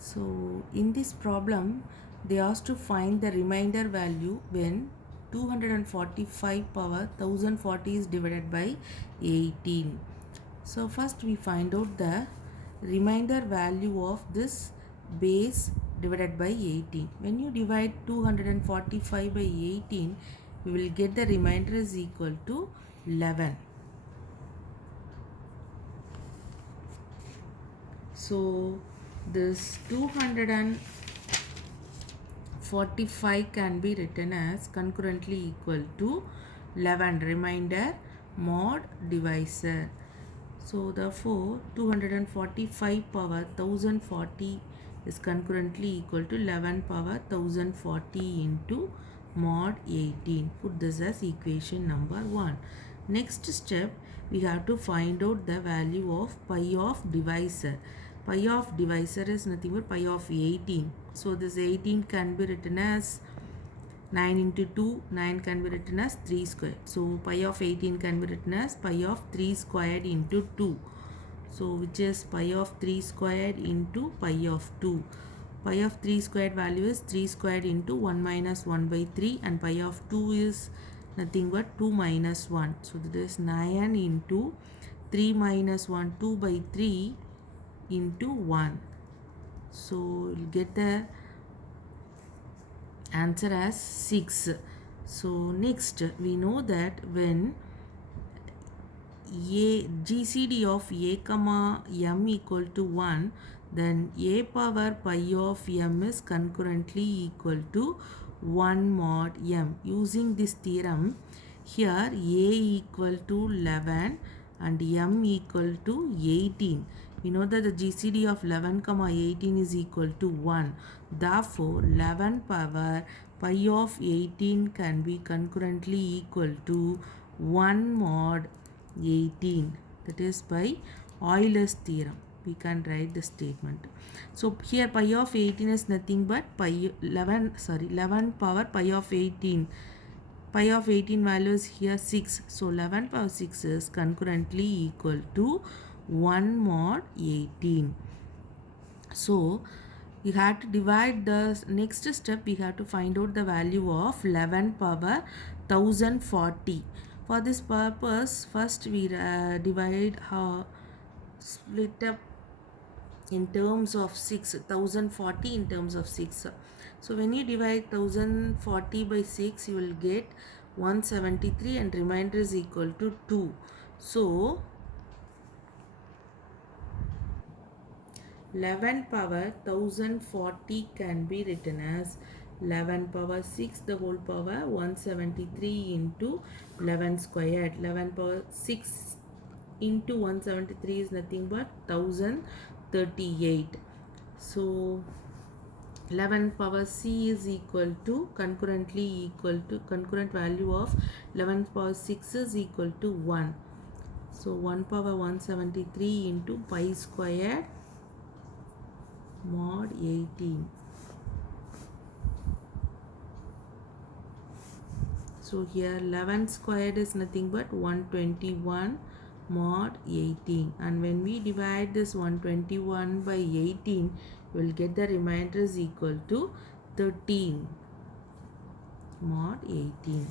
So in this problem they asked to find the remainder value when 245 power 1040 is divided by 18. So first we find out the remainder value of this base divided by 18. When you divide 245 by 18, we will get the remainder is equal to 11. So this 245 can be written as concurrently equal to 11 remainder mod divisor. So therefore 245 power 1040 is concurrently equal to 11 power 1040 into mod 18. Put this as equation number 1. Next step, we have to find out the value of pi of divisor. Pi of divisor is nothing but pi of 18. So this 18 can be written as 9 into 2, 9 can be written as 3 squared. So pi of 18 can be written as pi of 3 squared into 2. So which is pi of 3 squared into pi of 2. Pi of 3 squared value is 3 squared into 1 minus 1 by 3, and pi of 2 is nothing but 2 minus 1. So that is 9 into 3 minus 1, 2 by 3 into 1. So you'll get the answer as 6. So next we know that when GCD of a comma m equal to 1, then a power pi of m is concurrently equal to 1 mod m. Using this theorem, here a equal to 11 and m equal to 18. We know that the GCD of 11 comma 18 is equal to 1. Therefore 11 power pi of 18 can be concurrently equal to 1 mod 18, that is by Euler's theorem. We can write the statement. So here pi of 18 is nothing but 11 power pi of 18. Pi of 18 value is here 6. So 11 power 6 is concurrently equal to 1 mod 18. So you have to divide the next step. We have to find out the value of 11 power 1040. For this purpose, first we split up in terms of 6, 1040 in terms of 6. So when you divide 1040 by 6, you will get 173 and remainder is equal to 2. So 11 power 1040 can be written as 11 power 6 the whole power 173 into 11 squared. 11 power 6 into 173 is nothing but 1038. So 11 power c is equal to concurrent value of 11 power 6 is equal to 1. So 1 power 173 into pi squared mod 18. So here 11 squared is nothing but 121 mod 18, and when we divide this 121 by 18, we will get the remainder is equal to 13 mod 18.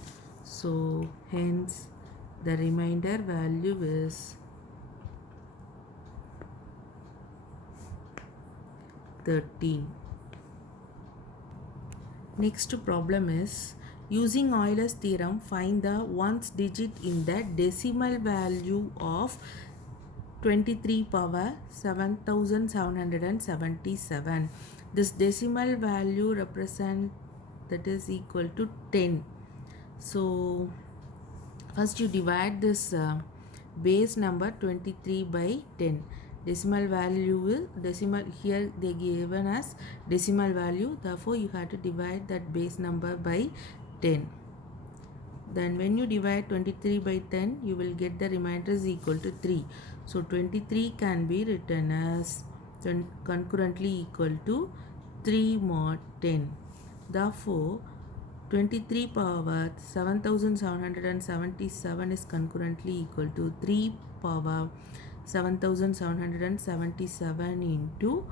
So hence the remainder value is 13. Next problem is, using Euler's theorem, find the ones digit in the decimal value of 23 power 7777. This decimal value represent that is equal to 10. So first you divide this base number 23 by 10. Decimal value will here they given as decimal value, therefore you have to divide that base number by 10. Then when you divide 23 by 10, you will get the remainder is equal to 3. So 23 can be written as concurrently equal to 3 mod 10. Therefore 23 power 7777 is concurrently equal to 3 power 7777 into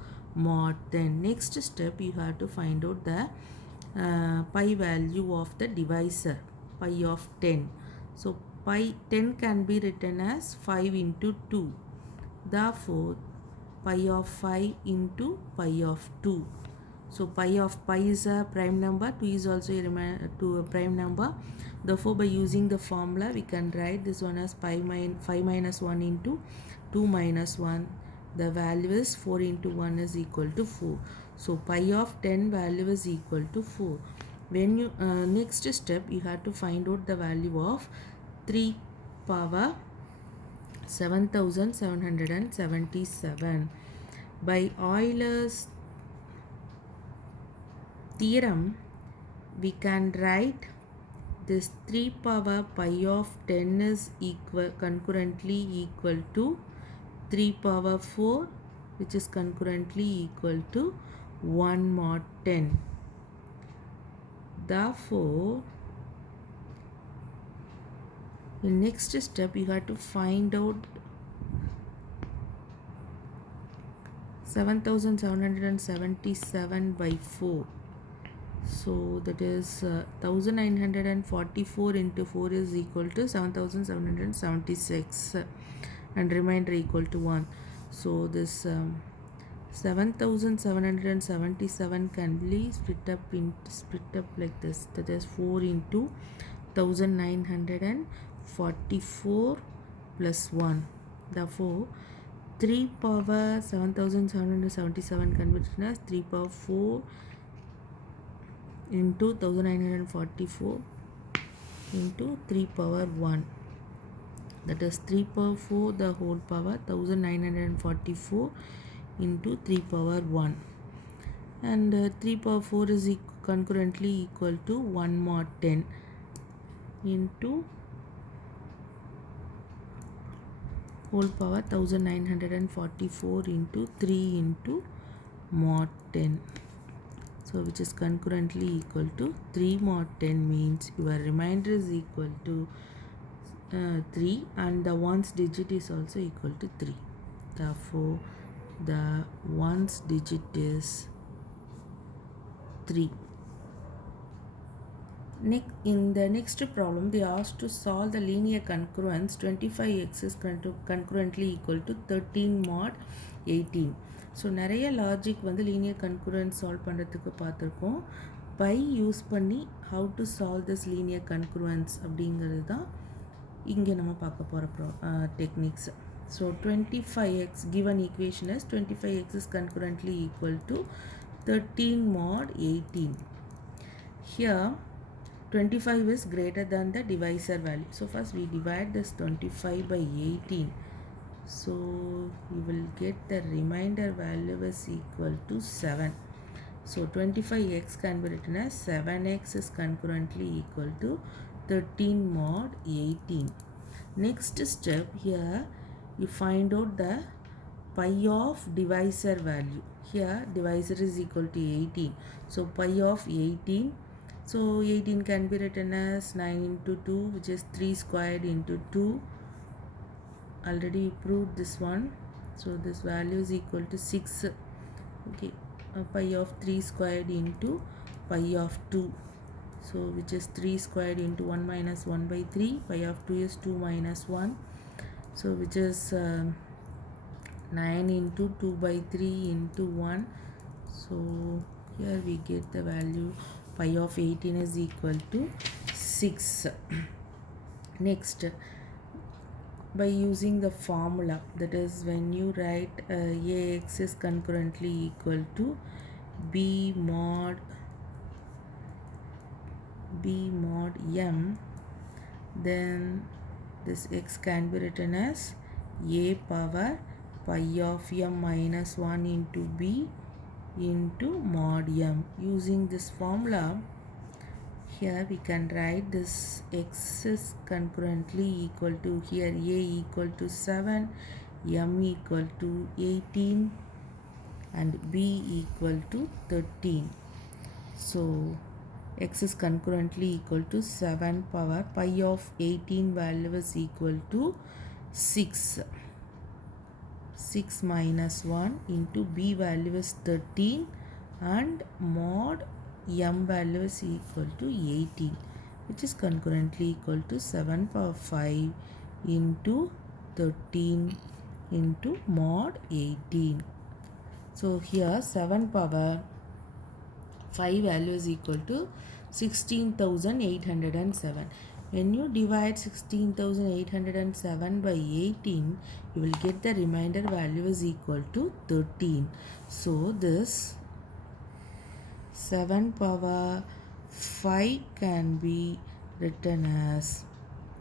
mod 10. Next step, you have to find out the pi value of the divisor, pi of 10. So pi 10 can be written as 5 into 2. Therefore, pi of 5 into pi of 2. So pi of pi is a prime number, 2 is also a prime number. Therefore, by using the formula, we can write this one as 5 minus 1 into 2 minus 1. The value is 4 into 1 is equal to 4. So pi of 10 value is equal to 4. When you next step, you have to find out the value of 3 power 7777. By Euler's theorem, we can write this 3 power pi of 10 is concurrently equal to 3 power 4, which is concurrently equal to 1 mod 10. Therefore, the next step, you have to find out 7777 by 4. So that is 1944 into 4 is equal to 7776, and remainder equal to 1. So this 7777 can be split up like this. That is 4 into 1944 plus 1. Therefore, 3 power 7777 can be written as 3 power 4 into 1944 into 3 power 1. That is 3 power 4 the whole power 1944 into 3 power 1. And 3 power 4 is concurrently equal to 1 mod 10 into whole power 1944 into 3 into mod 10. So which is concurrently equal to 3 mod 10 means your remainder is equal to 3, and the ones digit is also equal to 3. Therefore, the ones digit is 3. In the next problem, they asked to solve the linear concurrence 25x is concurrently equal to 13 mod 18. So நிறைய logic வந்து linear congruence solve பண்ணுறதுக்கு பார்த்துருக்கோம். By use பண்ணி how to solve this linear congruence அப்படிங்கிறது தான் இங்கே நம்ம பார்க்க போகிற techniques. So 25x given equation is 25x is concurrently equal to 13 mod 18. Here 25 is greater than the divisor value. So first we divide this 25 by 18. So you will get the remainder value is equal to 7. So 25x can be written as 7x is concurrently equal to 13 mod 18. Next step, here you find out the pi of divisor value. Here divisor is equal to 18. So pi of 18. So 18 can be written as 9 into 2, which is 3 squared into 2. Already proved this one. So this value is equal to 6. Okay, pi of 3 squared into pi of 2. So which is 3 squared into 1 minus 1 by 3. Pi of 2 is 2 minus 1. So which is 9 into 2 by 3 into 1. So here we get the value pi of 18 is equal to 6. Next, by using the formula, that is when you write ax is concurrently equal to b mod m, then this x can be written as a power pi of m minus 1 into b into mod m. Using this formula, here we can write this x is concurrently equal to, here a equal to 7, m equal to 18 and b equal to 13. So x is concurrently equal to 7 power pi of 18 value is equal to 6. 6 minus 1 into b value is 13 and mod m value is equal to 18, which is concurrently equal to 7 power 5 into 13 into mod 18. So here 7 power 5 value is equal to 16,807. When you divide 16,807 by 18, you will get the remainder value is equal to 13. So this 7 power 5 can be written as,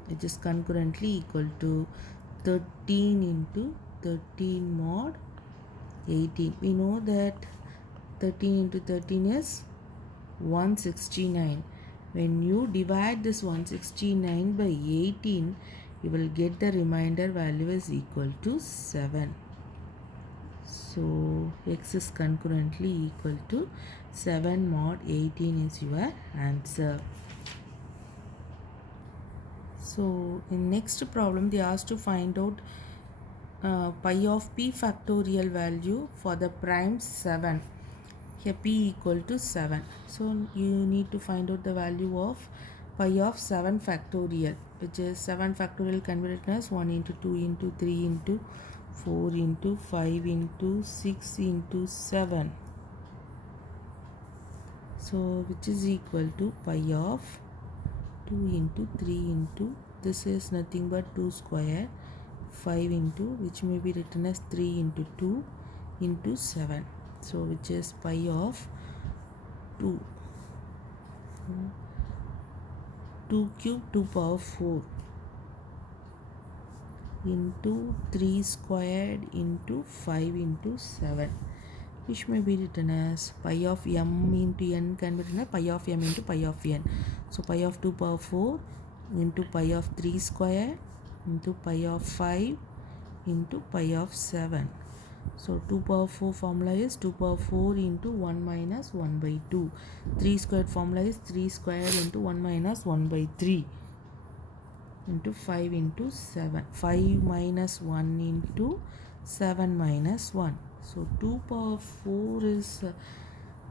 which is concurrently equal to 13 into 13 mod 18. We know that 13 into 13 is 169. When you divide this 169 by 18, you will get the remainder value is equal to 7. So x is concurrently equal to 7 mod 18 is your answer. So in next problem they asked to find out pi of p factorial value for the prime 7. Here p equal to 7. So you need to find out the value of pi of 7 factorial, which is 7 factorial can be written as 1 into 2 into 3 into 4 into 5 into 6 into 7. So which is equal to pi of 2 into 3 into, this is nothing but 2 square, 5 into, which may be written as 3 into 2 into 7. So which is pi of 2 cube 2 power 4 into 3 squared into 5 into 7, which may be written as pi of m into n can be written as pi of m into pi of n. So pi of 2 power 4 into pi of 3 square into pi of 5 into pi of 7. So 2 power 4 formula is 2 power 4 into 1 minus 1 by 2. 3 squared formula is 3 squared into 1 minus 1 by 3 into 5 into 7. 5 minus 1 into 7 minus 1. So 2 power 4 is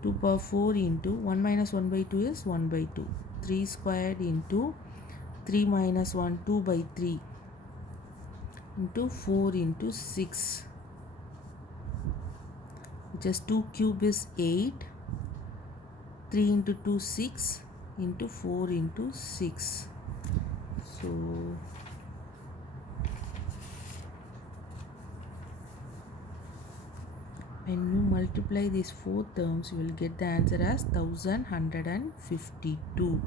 2 power 4 into 1 minus 1 by 2 is 1 by 2. 3 squared into 3 minus 1, 2 by 3 into 4 into 6, which is 2 cube is 8, 3 into 2 6 into 4 into 6. So when you multiply these four terms, you will get the answer as 1152.